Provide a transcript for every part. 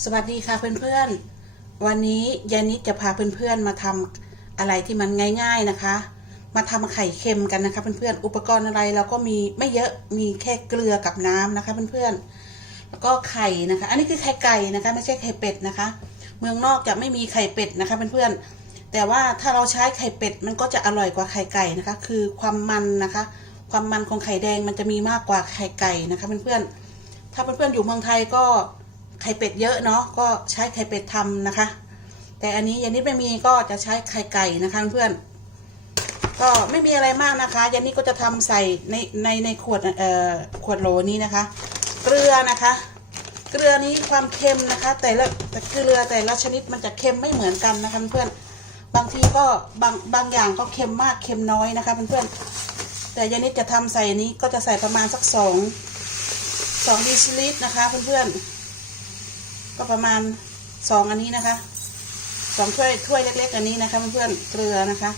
สวัสดีค่ะเพื่อนๆ วันนี้ยานิดจะพาเพื่อนๆมาทำอะไรที่มันง่าย ๆนะคะ มาทำไข่เค็มกันนะคะ เพื่อนๆ อุปกรณ์อะไรเราก็มีไม่เยอะ มีแค่เกลือกับน้ำนะคะเพื่อนๆ แล้วก็ไข่นะคะ อันนี้คือไข่ไก่นะคะ ไม่ใช่ไข่เป็ดนะคะ เมืองนอกจะไม่มีไข่เป็ดนะคะเพื่อนๆ แต่ว่าถ้าเราใช้ไข่เป็ดมันก็จะอร่อยกว่าไข่ไก่นะคะ คือความมันนะคะ ความมันของไข่แดงมันจะมีมากกว่าไข่ไก่นะคะเพื่อนๆ ถ้าเพื่อนๆ อยู่เมืองไทยก็ ไข่เป็ดเยอะเนาะก็ใช้ไข่เป็ดทำนะคะ แต่อันนี้ยานิดไม่มีก็จะใช้ไข่ไก่นะคะเพื่อนก็ไม่มีอะไรมากนะคะยานิดก็จะทำใส่ในในในขวดเอ่อขวดโหลนี้นะคะ เกลือนะคะ เกลือนี้ความเค็มนะคะ แต่ละแต่เกลือแต่ละชนิดมันจะเค็มไม่เหมือนกันนะคะเพื่อนบางทีก็บางบางอย่างก็เค็มมากเค็มน้อยนะคะเพื่อนๆแต่ยานิดจะทำใส่นี้ก็จะใส่ประมาณสักสองสองดีซิลิตรนะคะเพื่อนๆ ก็ประมาณสองอันนี้นะคะสองถ้วยถ้วยเล็ก ๆ อันนี้นะคะเพื่อนๆเกลือนะคะ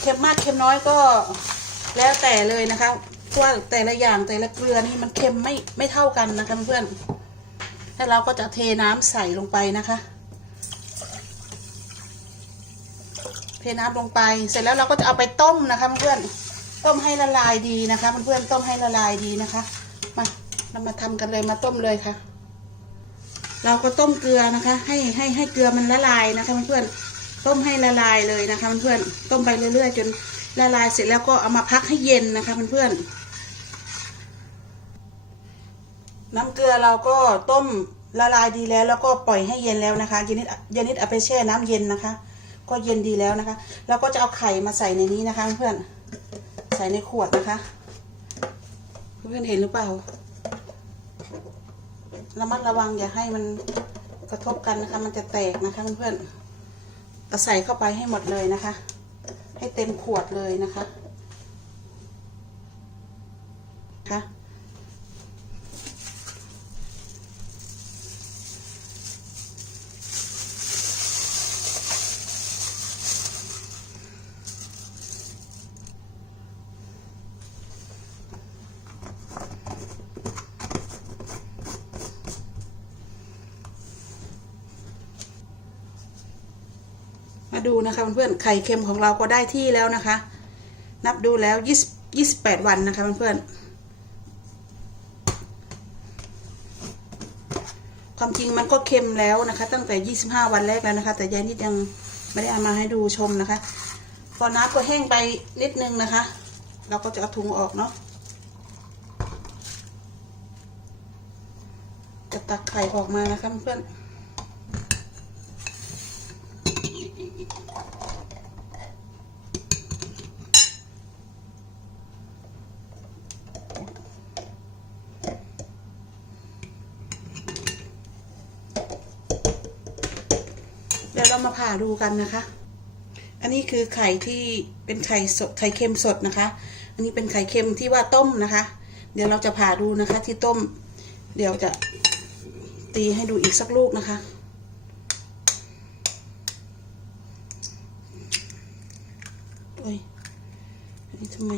เค็มมากเค็มน้อยก็แล้วแต่เลยนะคะเพราะว่าแต่ละอย่างแต่ละเกลือนี่มันเค็มไม่ไม่เท่ากันนะคะเพื่อนแล้วเราก็จะเทน้ำใส่ลงไปนะคะ เทน้ำลงไป เสร็จแล้วเราก็จะเอาไปต้มนะคะเพื่อนต้มให้ละลายดีนะคะเพื่อนๆต้มให้ละลายดีนะคะมา เรามาทำกันเลยมาต้มเลยค่ะ เราก็ต้มเกลือนะคะ ให้ให้ให้เกลือมันละลายนะคะเพื่อนๆต้มให้ละลายเลยนะคะเพื่อนๆต้มไปเรื่อยๆ จนละลายเสร็จแล้วก็เอามาพักให้เย็นนะคะเพื่อนๆน้ำเกลือเราก็ต้มละลายดีแล้ว แล้วก็ปล่อยให้เย็นแล้วนะคะยานิดยานิดเอาไปแช่น้ำเย็นนะคะ ก็เย็นดีแล้วนะคะ แล้วก็จะเอาไข่มาใส่ในนี้นะคะ เพื่อนใส่ในขวดนะคะ เพื่อนเห็นหรือเปล่า ระมัดระวังอย่าให้มันกระทบกันนะคะ มันจะแตกนะคะเพื่อนๆเอาใส่เข้าไปให้หมดเลยนะคะ ให้เต็มขวดเลยนะคะค่ะ ดูนะคะเพื่อนๆไข่เค็มของเราก็ได้ที่แล้วนะคะ นับดูแล้วยี่ยี่สิบแปดวันนะคะเพื่อนๆความจริงมันก็เค็มแล้วนะคะ ตั้งแต่ยี่สิบห้าวันแรกแล้วนะคะ แต่ยายนิดยังไม่ได้เอามาให้ดูชมนะคะพอน้ำก็แห้งไปนิดนึงนะคะ เราก็จะเอาถุงออกเนาะจะตักไข่ออกมานะคะเพื่อนๆ เดี๋ยวเรามาผ่าดูกันนะคะ อันนี้คือไข่ที่เป็นไข่สดไข่เค็มสดนะคะ อันนี้เป็นไข่เค็มที่ว่าต้มนะคะ เดี๋ยวเราจะผ่าดูนะคะที่ต้ม เดี๋ยวจะตีให้ดูอีกสักลูกนะคะ โอ้ยอันนี้ทำไม